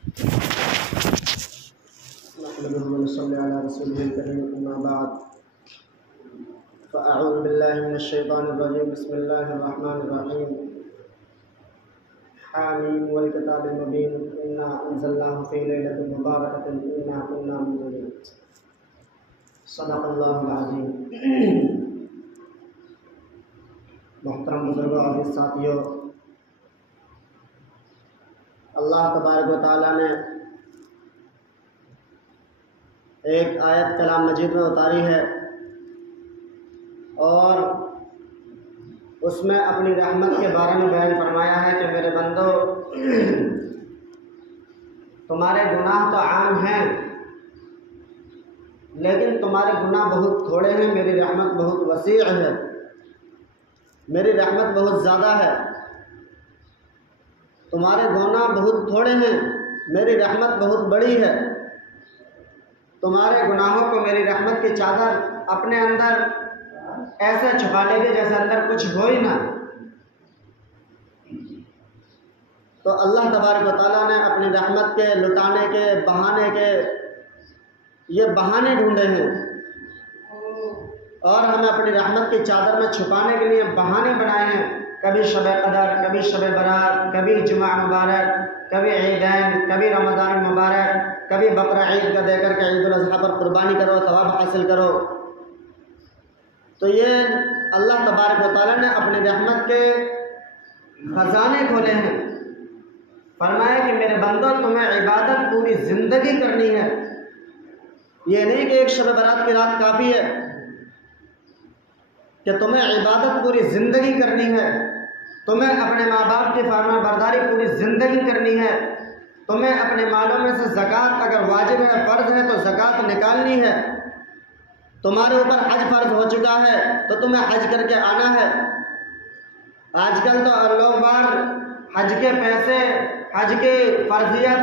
نحمده ونصلي على رسوله الكريم أما بعد فأعوذ بالله من الشيطان الرجيم بسم الله الرحمن الرحيم حاميم والكتاب المبين إنا أنزلناه في ليلة مباركة إنا كنا منذرين صدق الله العظيم. محترم بزرگوں عزیز ساتھیوں، اللہ تبارک و تعالیٰ نے ایک آیت کلام مجید میں اتاری ہے اور اس میں اپنی رحمت کے بارے میں بیان فرمایا ہے کہ میرے بندو، تمہارے گناہ تو عام ہیں لیکن تمہارے گناہ بہت تھوڑے ہیں، میری رحمت بہت وسیع ہے، میری رحمت بہت زیادہ ہے. تمہارے گناہ بہت تھوڑے ہیں، میری رحمت بہت بڑی ہے. تمہارے گناہوں کو میری رحمت کی چادر اپنے اندر ایسے چھپا لے گی جیسے اندر کچھ ہو ہی نہ. تو اللہ تبارک و تعالیٰ نے اپنی رحمت کے لٹانے کے بہانے کے یہ بہانے ڈھونڈے ہیں اور ہمیں اپنی رحمت کی چادر میں چھپانے کے لیے بہانے بنائے ہیں. کبھی شب قدر، کبھی شب برات، کبھی جمعہ مبارک، کبھی عیدین، کبھی رمضان مبارک، کبھی بقرہ عید کا دے کر کے عید الاضحیٰ پر قربانی کرو، ثواب حاصل کرو. تو یہ اللہ تبارک و تعالیٰ نے اپنی رحمت کے خزانے کھولے ہیں. فرمایا کہ میرے بندو، تمہیں عبادت پوری زندگی کرنی ہے. یہ نہیں کہ ایک شب برات کی رات کافی ہے، کہ تمہیں عبادت پوری زندگی کرنی ہے. تمہیں اپنے ماں باپ کی فرما برداری پوری زندگی کرنی ہے. تمہیں اپنے مالوں میں سے زکوٰۃ اگر واجب ہے، فرض ہے تو زکوٰۃ نکالنی ہے. تمہارے اوپر حج فرض ہو چکا ہے تو تمہیں حج کر کے آنا ہے. آج کل تو لوگ بار حج کے پیسے، حج کی فرضیت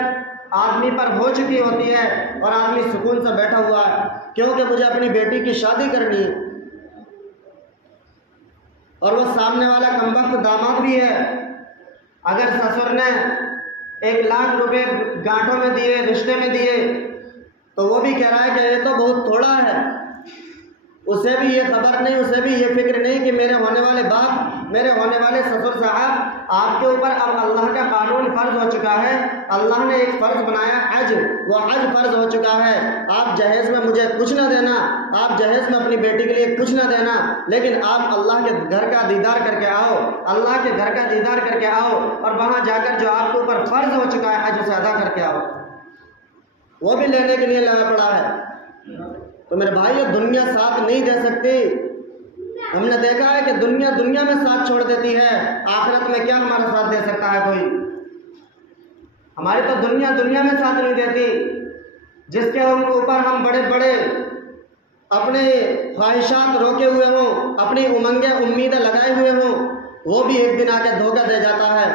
آدمی پر ہو چکی ہوتی ہے اور آدمی سکون سے بیٹھا ہوا ہے کیونکہ مجھے اپنی بیٹی کی شادی کرنی ہے اور وہ سامنے والا کمبخت داماد بھی ہے. اگر سسر نے 1,00,000 روپے گانٹوں میں دیے، رشتے میں دیے، تو وہ بھی کہہ رہا ہے کہ یہ تو بہت تھوڑا ہے. اسے بھی یہ خبر نہیں، اسے بھی یہ فکر نہیں کہ میرے ہونے والے باپ، میرے ہونے والے سسر صاحب، آپ کے اوپر اب اللہ کا قانون فرض ہو چکا ہے. اللہ نے ایک فرض بنایا حج، وہ حج فرض ہو چکا ہے. آپ جہیز میں مجھے کچھ نہ دینا، آپ جہیز میں اپنی بیٹی کے لیے کچھ نہ دینا، لیکن آپ اللہ کے گھر کا دیدار کر کے آؤ، اللہ کے گھر کا دیدار کر کے آؤ اور وہاں جا کر جو آپ کے اوپر فرض ہو چکا ہے حج، اسے ادا کر کے آؤ. وہ بھی لینے کے لیے لگا پڑا ہے. تو میرے بھائی، دنیا ساتھ نہیں دے سکتی. ہم نے دیکھا ہے کہ دنیا میں ساتھ چھوڑ دیتی ہے، آخرت میں کیا ہمارا ساتھ دے سکتا ہے کوئی؟ ہماری تو دنیا میں ساتھ نہیں دیتی. جس کے اوپر ہم بڑے بڑے اپنے خواہشات روکے ہوئے ہوں، اپنی امنگیں امیدیں لگائے ہوئے ہوں، وہ بھی ایک دن آ کے دھوکہ دے جاتا ہے.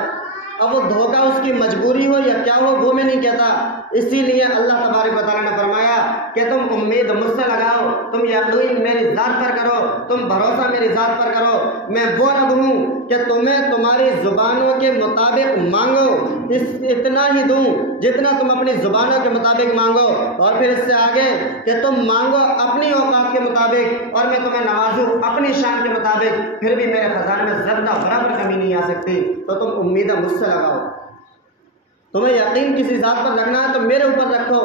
اب وہ دھوکہ اس کی مجبوری ہو یا کیا ہو وہ میں نہیں کہتا. اسی لیے اللہ تبارک و تعالیٰ نے فرمایا کہ تم امید مجھ سے لگاؤ، تم یقین میری ذات پر کرو، تم بھروسہ میری ذات پر کرو. میں وہ رب ہوں کہ تمہیں تمہاری زبانوں کے مطابق مانگو، اتنا ہی دوں جتنا تم اپنی زبانوں کے مطابق مانگو، اور پھر اس سے آگے کہ تم مانگو اپنی اوقات کے مطابق اور میں تمہیں نوازوں اپنی شان کے مطابق، پھر بھی میرے خزانے میں ذرہ برابر کمی نہیں آ سکتی. تو تم امیدیں مجھ سے لگاؤ. تمہیں یقین کسی ذات پر رکھنا ہے تو میرے اوپر رکھو،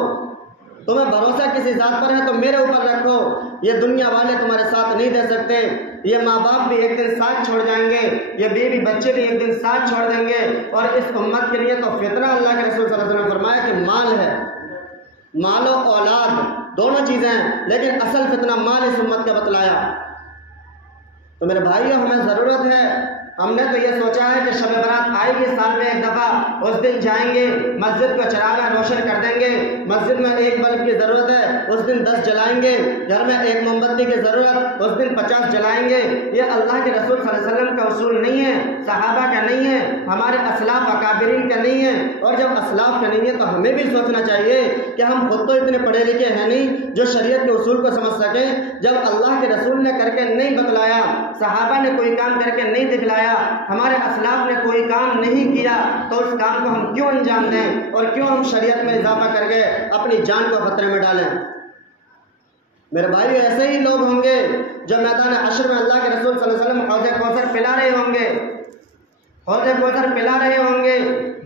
تمہیں بھروسہ کسی ذات پر ہے تو میرے اوپر رکھو. یہ دنیا والے تمہارے ساتھ نہیں دے سکتے. یہ ماں باپ بھی ایک دن ساتھ چھوڑ جائیں گے، یہ بیوی بچے بھی ایک دن ساتھ چھوڑ دیں گے. اور اس امت کے لیے تو فتنہ اللہ کے رسول صلی اللہ علیہ وسلم نے فرمایا کہ مال ہے، مال و اولاد دونوں چیزیں ہیں، لیکن اصل فتنہ مال اس امت کا بتلایا. تو میرے بھائیو، ہمیں ضرورت ہے. ہم نے تو یہ سوچا ہے کہ شب برات آئے گی سال میں ایک دفعہ، اس دن جائیں گے مسجد کو چراغاں روشن کر دیں گے. مسجد میں 1 بلب کی ضرورت ہے، اس دن 10 جلائیں گے. گھر میں 1 موم بتی کی ضرورت، اس دن 50 جلائیں گے. یہ اللہ کے رسول صلی اللہ علیہ وسلم کا اصول نہیں ہے، صحابہ کا نہیں ہے، ہمارے اسلاف اکابرین کا نہیں ہے. اور جب اسلاف کا نہیں ہے تو ہمیں بھی سوچنا چاہیے کہ ہم خود تو اتنے پڑھے لکھے ہیں نہیں جو شریعت کے اصول کو سمجھ سکیں. جب اللہ کے رسول نے کر کے نہیں بتلایا، صحابہ نے کوئی کام کر کے نہیں دکھلایا، بتایا، ہمارے اسلاف نے کوئی کام نہیں کیا تو اس کام کو ہم کیوں انجام دیں اور کیوں ہم شریعت میں اضافہ کر کے اپنی جان کو خطرے میں ڈالیں؟ میرے بھائی ایسے ہی لوگ ہوں گے جو میدان حشر میں اللہ کے رسول صلی اللہ علیہ وسلم حوض کوثر پلا رہے ہوں گے، حوض کوثر پلا رہے ہوں گے،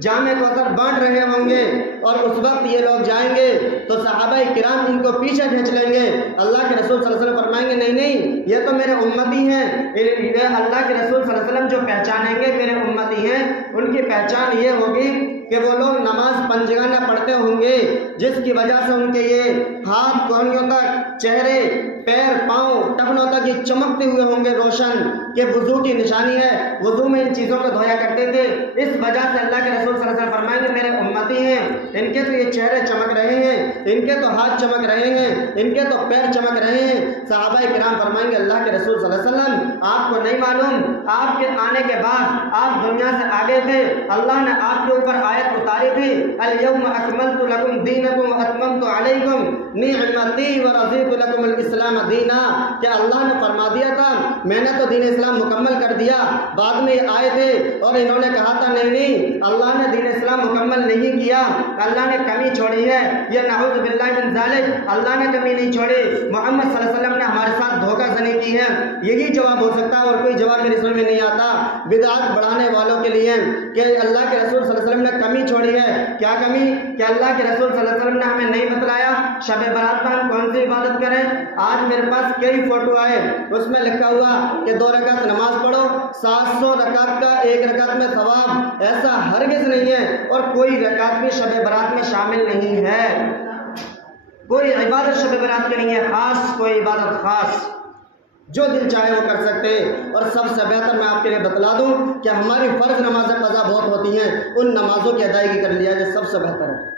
جام کوثر بانٹ رہے ہوں گے، اور اس وقت یہ لوگ جائیں گے تو صحابہ کرام ان کو پیچھے کھینچ لیں گے۔ اللہ کے رسول صلی اللہ علیہ وسلم فرمائیں گے نہیں نہیں، یہ تو میرے امتی ہیں۔ اللہ کے رسول صلی اللہ علیہ وسلم جو پہچانیں گے میرے امتی ہیں، ان کی پہچان یہ ہوگی کہ وہ لوگ نماز پنجگانہ پڑھتے ہوں گے، جس کی وجہ سے ان کے یہ ہاتھ کونیوں تک، چہرے، پیر، پاؤں، ٹخنوں تک یہ چمکتے ہوئے ہوں گے روشن، کہ وضو کی نشانی ہے، وضو میں ان چیزوں کو دھویا کرتے تھے۔ اس وجہ سے اللہ کے رسول صلی اللہ علیہ وسلم فرمائیں گے میرے امتی ہیں، ان کے تو یہ چہرے چمک رہے ہیں، ان کے تو ہاتھ چمک رہے ہیں، ان کے تو پیر چمک رہے ہیں۔ صحابہ کرام فرمائیں گے اللہ کے رسول صلی اللہ علیہ وسلم آپ کو نہیں معلوم، آپ کے آنے کے بعد آپ دنیا سے آگے تھے، اللہ نے آپ کے اوپر آیت اتاری تھی، الیوم اکملت لکم دینکم واتممت علیکم نعمتی ورضیت لکم الاسلام دینا، کہ اللہ نے فرما دیا تھا میں نے تو دین اسلام مکمل کر دیا، بعد میں یہ آئے تھے اور انہوں نے کہا تھا نہیں نہیں اللہ نے دین اسلام مکمل نہیں کیا، اللہ نے کمی چھوڑی ہے، یہ نعوذ باللہ من ذالک، اللہ نے کمی نہیں چھوڑی، محمد صلی اللہ علیہ وسلم نے ہمارے ساتھ دھوکہ زنی کی ہے۔ یہی جواب ہو سکتا ہے اور کوئی جواب میری سمجھ میں نہیں آتا بدعات بڑھانے والوں کے لیے کہ اللہ کے رسول صلی اللہ علیہ وسلم نے کمی چھوڑی ہے۔ کیا کمی؟ کہ اللہ کے رسول صلی اللہ علیہ وسلم نے ہمیں نہیں بتلایا شب برات میں ہم کون سی عبادت کریں۔ آج میرے پاس کئی فوٹو آئے، اس میں لکھا ہوا کہ 2 رکعت نماز پڑھو، 700 رکعت کا 1 رکعت میں ثواب، ایسا ہرگز نہیں ہے، اور کوئی رکعت بھی شب برات میں شامل نہیں ہے، کوئی عبادت شب برات کی نہیں ہے خاص، کوئی عبادت خاص، جو دل چاہے وہ کر سکتے ہیں۔ اور سب سے بہتر میں آپ کے لیے بتلا دوں کہ ہماری فرض نماز قضا بہت ہوتی ہیں، ان نمازوں کی ادائیگی کر لیا جائے، سب سے بہتر ہے،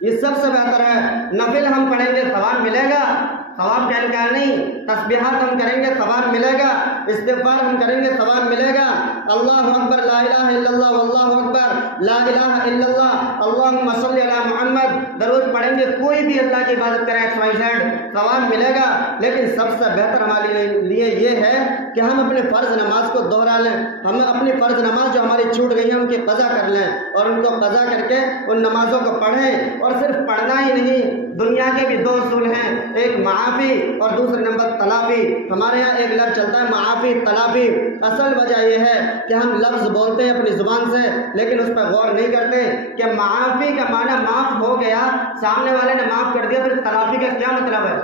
یہ سب سے بہتر ہے۔ نفل ہم پڑھیں گے ثواب ملے گا، ثواب کا انکار نہیں، تسبیحات ہم کریں گے ثواب ملے گا، استغفار ہم کریں گے ثواب ملے گا، اللہ اکبر لا الہ الا اللہ واللہ اکبر لا الہ الا اللہ اللہم صلی علی محمد درود پڑھیں گے، کوئی بھی اللہ کی عبادت کریں XYZ ثواب ملے گا۔ لیکن سب سے بہتر ہمارے لیے یہ ہے کہ ہم اپنے فرض نماز کو دوہرا لیں، ہم اپنی فرض نماز جو ہماری چھوٹ گئی ہیں ان کی قضا کر لیں، اور ان کو قضا کر کے ان نمازوں کو پڑھیں۔ اور صرف پڑھنا ہی نہیں، دنیا کے بھی 2 اصول ہیں، ایک معافی اور دوسرے نمبر تلافی۔ ہمارے یہاں ایک لفظ چلتا ہے معافی تلافی، اصل وجہ یہ ہے کہ ہم لفظ بولتے ہیں اپنی زبان سے لیکن اس پر غور نہیں کرتے کہ معافی کا معنی معاف ہو گیا، سامنے والے نے معاف کر دیا، پھر تلافی کا کیا مطلب ہے؟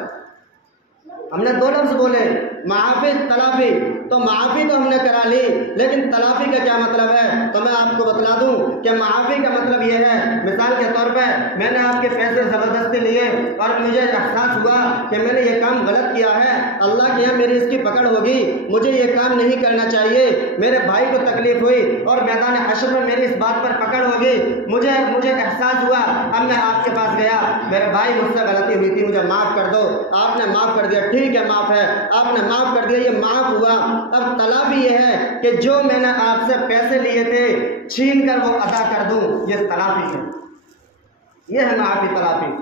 ہم نے 2 لفظ بولے، معافی تلافی، تو معافی تو ہم نے کرا لی لیکن تلافی کا کیا مطلب ہے؟ تو میں آپ کو بتلا دوں کہ معافی کا مطلب یہ ہے، مثال کے طور پہ میں نے آپ کے پیسے زبردستی لیے اور مجھے احساس ہوا کہ میں نے یہ کام غلط کیا ہے، اللہ کے یہاں میری اس کی پکڑ ہوگی، مجھے یہ کام نہیں کرنا چاہیے، میرے بھائی کو تکلیف ہوئی اور میدان حشر میں میری اس بات پر پکڑ ہوگی، مجھے احساس ہوا، اب میں آپ کے پاس گیا، میرے بھائی مجھ سے غلطی ہوئی تھی، مجھے معاف کر دو، آپ نے معاف کر دیا، ٹھیک ہے معاف ہے، آپ نے معاف کر دیا، یہ معاف ہوا۔ اب تلافی یہ ہے کہ جو میں نے آپ سے پیسے لیے تھے چھین کر وہ ادا کر دوں، یہ تلافی ہے، یہ ہے معافی تلافی۔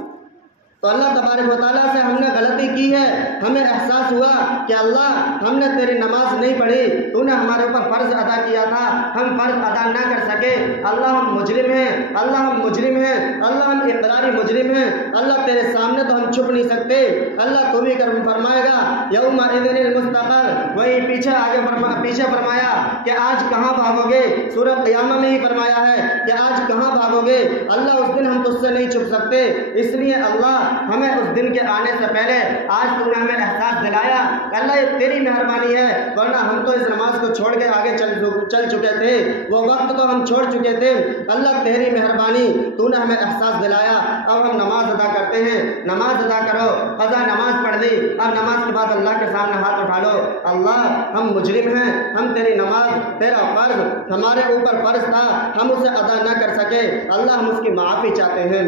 تو اللہ تبارک و تعالیٰ سے ہم نے غلطی کی ہے، ہمیں احساس ہوا کہ اللہ ہم نے تیری نماز نہیں پڑھی، تو نے ہمارے اوپر فرض ادا کیا تھا، ہم فرض ادا نہ کر سکے، اللہ ہم مجرم ہیں، اللہ ہم مجرم ہیں، اللہ ہم اقراری مجرم ہیں، اللہ تیرے سامنے تو ہم چھپ نہیں سکتے، اللہ تو بھی کرم فرمائے گا یوم اذن المستقر۔ وہی پیچھے فرمایا کہ آج کہاں بھاگو گے، سورہ قیامہ میں ہی فرمایا ہے کہ آج کہاں بھاگو گے، اللہ اس دن ہم تجھ سے نہیں چھپ سکتے، اس لیے اللہ ہمیں اس دن کے آنے سے پہلے آج تم نے ہمیں احساس دلایا، اللہ یہ تیری مہربانی ہے، ورنہ ہم تو اس نماز کو چھوڑ کے آگے چل چکے تھے، وہ وقت تو ہم چھوڑ چکے تھے، اللہ تیری مہربانی، تو نے ہمیں احساس دلایا، اب ہم نماز ادا کرتے ہیں، نماز ادا کرو، قضا نماز پڑھ لی، اب نماز کے بعد اللہ کے سامنے ہاتھ اٹھا لو، اللہ ہم مجرم ہیں، ہم تیری نماز تیرا فرض ہمارے اوپر فرض تھا، ہم اسے ادا نہ کر سکے، اللہ ہم اس کی معافی چاہتے ہیں۔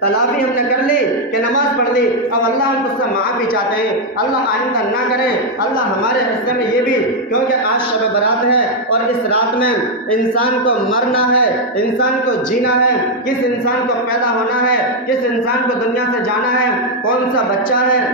تلافی ہم نے کر لی کہ نماز پڑھ لی، اب اللہ ہم اس سے معافی چاہتے ہیں، اللہ آئندہ نہ کریں، اللہ ہمارے حصے میں یہ بھی، کیونکہ آج شب برات ہے اور اس رات میں انسان کو مرنا ہے، انسان کو جینا ہے، کس انسان کو پیدا ہونا ہے، کس انسان کو دنیا سے جانا ہے، کون سا بچہ ہے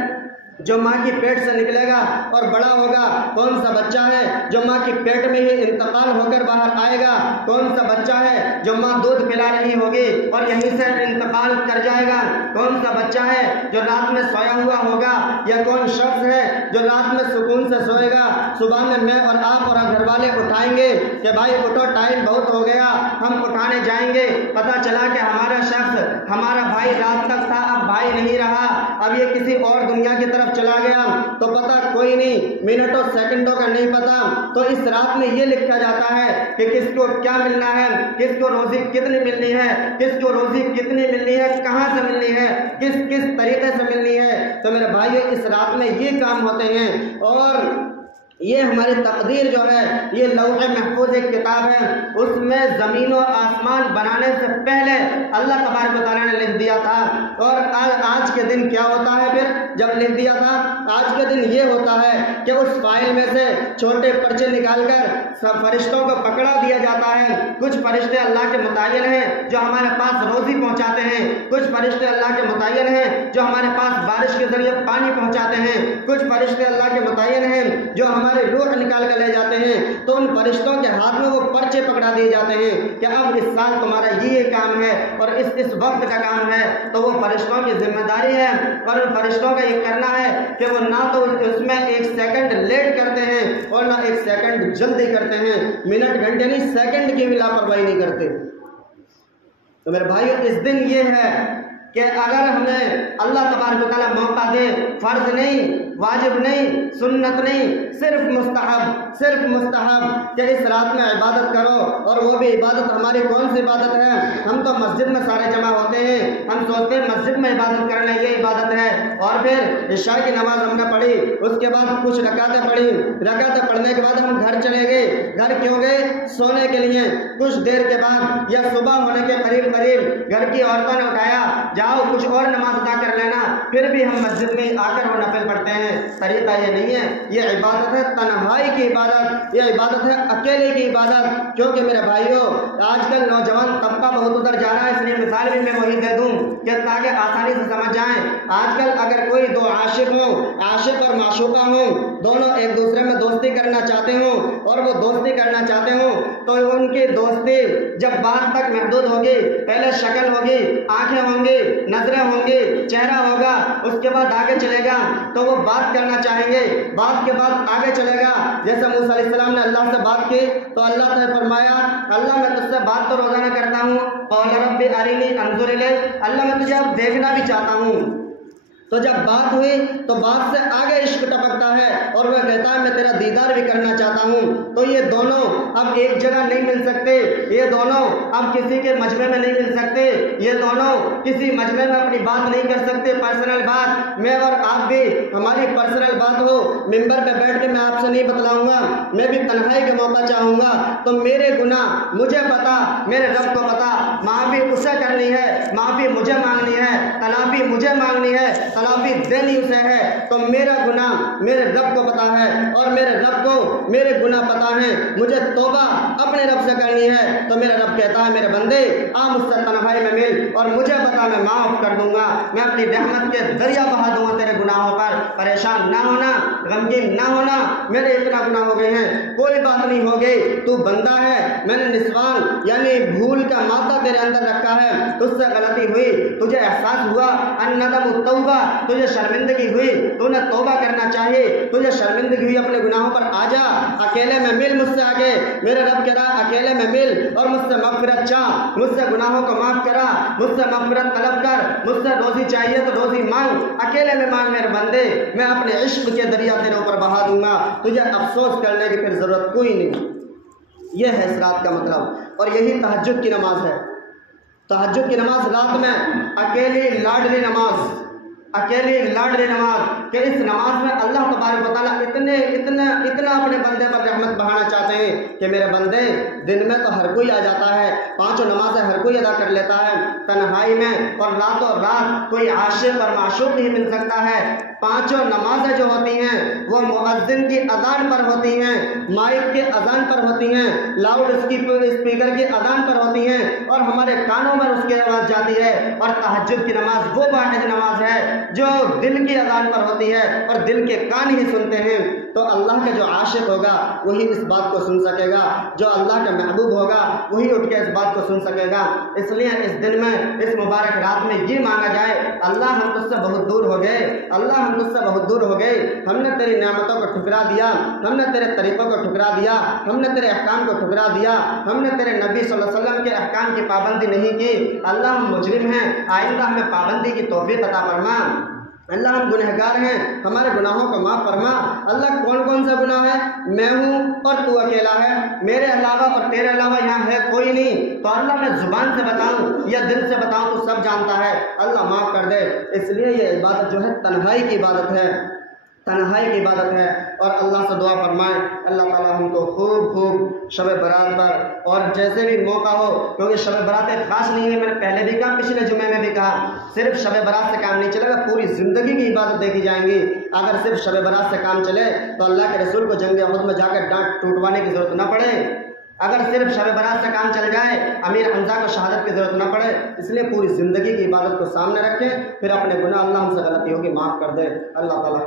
جو ماں کی پیٹ سے نکلے گا اور بڑا ہوگا، کون سا بچہ ہے جو ماں کی پیٹ میں ہی انتقال ہو کر باہر آئے گا؟ کون سا بچہ ہے جو ماں دودھ پلا رہی ہوگی اور یہیں سے انتقال کر جائے گا؟ کون سا بچہ ہے جو رات میں سویا ہوا ہوگا؟ یا کون شخص ہے جو رات میں سکون سے سوئے گا؟ صبح میں اور آپ اور گھر والے اٹھائیں گے کہ بھائی اٹھو، ٹائم بہت ہو گیا، ہم اٹھانے جائیں گے، پتہ چلا کہ ہمارا شخص، ہمارا بھائی رات تک تھا، اب بھائی نہیں رہا، اب یہ کسی اور دنیا کی طرف چلا گیا، تو پتہ کوئی نہیں، منٹوں سیکنڈوں کا نہیں پتہ۔ تو اس رات میں یہ لکھا جاتا ہے کہ کس کو کیا ملنا ہے، کس کو روزی کتنی ملنی ہے، کس کو روزی کتنی ملنی ہے، کہاں سے ملنی ہے، کس طریقے سے ملنی ہے۔ تو میرے بھائیو، اس رات میں یہ کام ہوتے ہیں، اور یہ ہماری تقدیر جو ہے، یہ لوح محفوظ ایک کتاب ہے، اس میں زمین و آسمان بنانے سے پہلے اللہ تبارک و تعالیٰ نے لکھ دیا تھا۔ اور آج کے دن کیا ہوتا ہے پھر جب لکھ دیا تھا؟ آج کے دن یہ ہوتا ہے کہ اس فائل میں سے چھوٹے پرچے نکال کر سب فرشتوں کو پکڑا دیا جاتا ہے۔ کچھ فرشتے اللہ کے متعین ہیں جو ہمارے پاس روزی پہنچاتے ہیں، کچھ فرشتے اللہ کے متعین ہیں جو ہمارے پاس بارش کے ذریعے پانی پہنچاتے ہیں، کچھ فرشتے اللہ کے متعین ہیں جو ہمارے روح نکال کر لے جاتے ہیں۔ تو ان فرشتوں کے ہاتھ میں وہ پرچے پکڑا دیے جاتے ہیں کہ اب اس سال تمہارا یہ کام ہے اور اس وقت کا کام ہے۔ تو وہ فرشتوں کی ذمہ داری ہے، اور ان فرشتوں کا یہ کرنا ہے کہ وہ نہ تو اس میں ایک سیکنڈ لیٹ کرتے ہیں اور نہ ایک سیکنڈ جلدی کرتے ہیں، منٹ گھنٹے نہیں، سیکنڈ کی بھی لاپرواہی نہیں کرتے۔ تو میرے بھائیو، اس دن یہ ہے کہ اگر ہمیں اللہ تبارک و تعالیٰ موقع دے، فرض نہیں، واجب نہیں، سنت نہیں، صرف مستحب کہ اس رات میں عبادت کرو، اور وہ بھی عبادت ہماری کون سی عبادت ہے؟ ہم تو مسجد میں سارے جمع ہوتے ہیں، ہم سوچتے ہیں مسجد میں عبادت کرنا یہ عبادت ہے، اور پھر عشاء کی نماز ہم نے پڑھی، اس کے بعد کچھ رکعتیں پڑھی، رکعتیں پڑھنے کے بعد ہم گھر چلے گئے۔ گھر کیوں گئے؟ سونے کے لیے۔ کچھ دیر کے بعد یا صبح ہونے کے قریب گھر کی عورتوں نے اٹھایا، جاؤ کچھ اور نماز ادا کر لینا، پھر بھی ہم مسجد میں آ کر وہ نفل پڑھتے ہیں۔ طریقہ یہ نہیں ہے، یہ عبادت ہے تنہائی کی عبادت، یہ عبادت ہے اکیلے کی عبادت۔ کیونکہ میرے بھائیوں، آج کل نوجوان طبقہ بہت ادھر جا رہا ہے، اس لیے مثال بھی میں وہی دے دوں کہ تاکہ آسانی سے سمجھ جائیں۔ آج کل اگر کوئی دو عاشق ہوں، عاشق اور معشوقہ ہوں، دونوں ایک دوسرے میں دوستی کرنا چاہتے ہوں اور وہ دوستی کرنا چاہتے ہوں، تو ان کی دوستی جب بات تک محدود ہوگی، پہلے شکل ہوگی، آنکھیں ہوں گی، نظریں ہوں گی، چہرہ ہوگا، اس کے بعد آگے چلے گا تو وہ بات کرنا چاہیں گے، بات کے بعد آگے چلے گا۔ جیسے موسیٰ علیہ السلام نے اللہ سے بات کی تو اللہ نے فرمایا، اللہ میں تجھ سے بات تو روزانہ کرتا ہوں، قال رب ارینی انظر الیک، اللہ میں تجھے اب دیکھنا بھی چاہتا ہوں۔ تو جب بات ہوئی تو بات سے آگے عشق ٹپکتا ہے اور وہ کہتا ہے میں تیرا دیدار بھی کرنا چاہتا ہوں۔ تو یہ دونوں اب ایک جگہ نہیں مل سکتے، یہ دونوں اب کسی کے مجمع میں نہیں مل سکتے، یہ دونوں کسی مجمع میں اپنی بات نہیں کر سکتے، پرسنل بات۔ میں اور آپ بھی ہماری پرسنل بات ہو، ممبر پہ بیٹھ کے میں آپ سے نہیں بتلاؤں گا، میں بھی تنہائی کا موقع چاہوں گا، تو میرے گناہ مجھے پتا، میرے رب کو پتا، معافی اسے کرنی ہے، معافی مجھے مانگنی ہے، تلافی مجھے مانگنی ہے، تلافی دینی اسے ہے۔ تو میرا گناہ میرے رب کو پتا ہے اور میرے رب کو میرے گناہ پتا ہے، مجھے توبہ اپنے رب سے کرنی ہے۔ تو میرا رب کہتا ہے میرے بندے آ مجھ سے تنہائی میں مل اور مجھے بتا، میں معاف کر دوں گا، میں اپنی رحمت کے دریا بہا دوں گا تیرے گناہوں پر۔ پریشان نہ ہونا، غمگین نہ ہونا، میرے اتنا گناہ ہو گئے ہیں، کوئی بات نہیں ہو گئی، تو بندہ ہے، میں نے نسوان یعنی بھول کا مادہ تیرے اندر رکھا ہے، تجھ سے غلطی ہوئی، تجھے احساس ہوا، الندم التوبہ، تجھے شرمندگی ہوئی، تو نے توبہ کرنا چاہیے، تجھے شرمندگی ہوئی اپنے گناہوں پر، آ جا اکیلے میں مل مجھ سے آگے۔ میرے رب کہہ رہا اکیلے میں مل اور مجھ سے مغفرت چاہ، مجھ سے گناہوں کو معاف کرا، مجھ سے مغفرت طلب کر، مجھ سے روزی چاہیے تو روزی مانگ، اکیلے میں مانگ میرے بندے، میں اپنے عشق کے دریا تیرے اوپر بہا دوں گا، تجھے افسوس کرنے کی پھر ضرورت کوئی نہیں۔ یہ ہے اس رات کا مطلب، اور یہی تہجد کی نماز ہے۔ تہجد کی نماز رات میں اکیلی لاڈلی نماز، اکیلی لاڈلی نماز، کہ اس نماز میں اللہ تبارک و تعالیٰ اتنا اپنے بندے پر رحمت بہانا چاہتے ہیں کہ میرے بندے، دن میں تو ہر کوئی آ جاتا ہے، پانچوں نمازیں ہر کوئی ادا کر لیتا ہے، تنہائی میں اور راتوں رات کوئی عاشق اور معشوق نہیں مل سکتا ہے۔ پانچوں نمازیں جو ہوتی ہیں وہ مؤذن کی اذان پر ہوتی ہیں، مائک کی اذان پر ہوتی ہیں، لاؤڈ اسپیکر کی اذان پر ہوتی ہیں، اور ہمارے کانوں میں اس کی آواز جاتی ہے۔ اور تہجد کی نماز وہ واحد نماز ہے جو دل کی اذان پر ہوتی ہے اور دل کے کان ہی سنتے ہیں۔ تو اللہ کا جو عاشق ہوگا وہی اس بات کو سن سکے گا، جو اللہ کا محبوب ہوگا وہی اٹھ کے اس بات کو سن سکے گا۔ اس لیے اس دن میں، اس مبارک رات میں یہ مانگا جائے، اللہ ہم تجھ سے بہت دور ہو گئے، اللہ ہم تجھ سے بہت دور ہو گئے، ہم نے تیری نعمتوں کو ٹھکرا دیا، ہم نے تیرے طریقوں کو ٹھکرا دیا، ہم نے تیرے احکام کو ٹھکرا دیا، ہم نے تیرے نبی صلی اللہ علیہ وسلم کے احکام کی پابندی نہیں کی، اللہ ہم مجرم ہیں، آئندہ ہمیں پابندی کی توفیق عطا فرما، اللہ ہم گنہگار ہیں، ہمارے گناہوں کو معاف فرما۔ اللہ کون کون سا گناہ ہے؟ میں ہوں اور تو اکیلا ہے، میرے علاوہ اور تیرے علاوہ یہاں ہے کوئی نہیں، تو اللہ میں زبان سے بتاؤں یا دل سے بتاؤں تو سب جانتا ہے، اللہ معاف کر دے۔ اس لیے یہ عبادت جو ہے تنہائی کی عبادت ہے، تنہائی کی عبادت ہے، اور اللہ سے دعا فرمائیں اللہ تعالیٰ ہم کو خوب شب برات پر اور جیسے بھی موقع ہو، کیونکہ شب برات ایک خاص نہیں ہے، میں نے پہلے بھی کہا، پچھلے جمعے میں بھی کہا، صرف شب برات سے کام نہیں چلے گا، پوری زندگی کی عبادت دیکھی جائیں گی۔ اگر صرف شب برات سے کام چلے تو اللہ کے رسول کو جنگ احد میں جا کر ڈانٹ ٹوٹوانے کی ضرورت نہ پڑے، اگر صرف شب برات سے کام چل جائے امیر حمزہ کو شہادت کی ضرورت نہ پڑے۔ اس لیے پوری زندگی کی عبادت کو سامنے رکھیں، پھر اپنے گناہ، اللہ ہم سے غلطی ہوگی معاف کر دے، اللہ تعالیٰ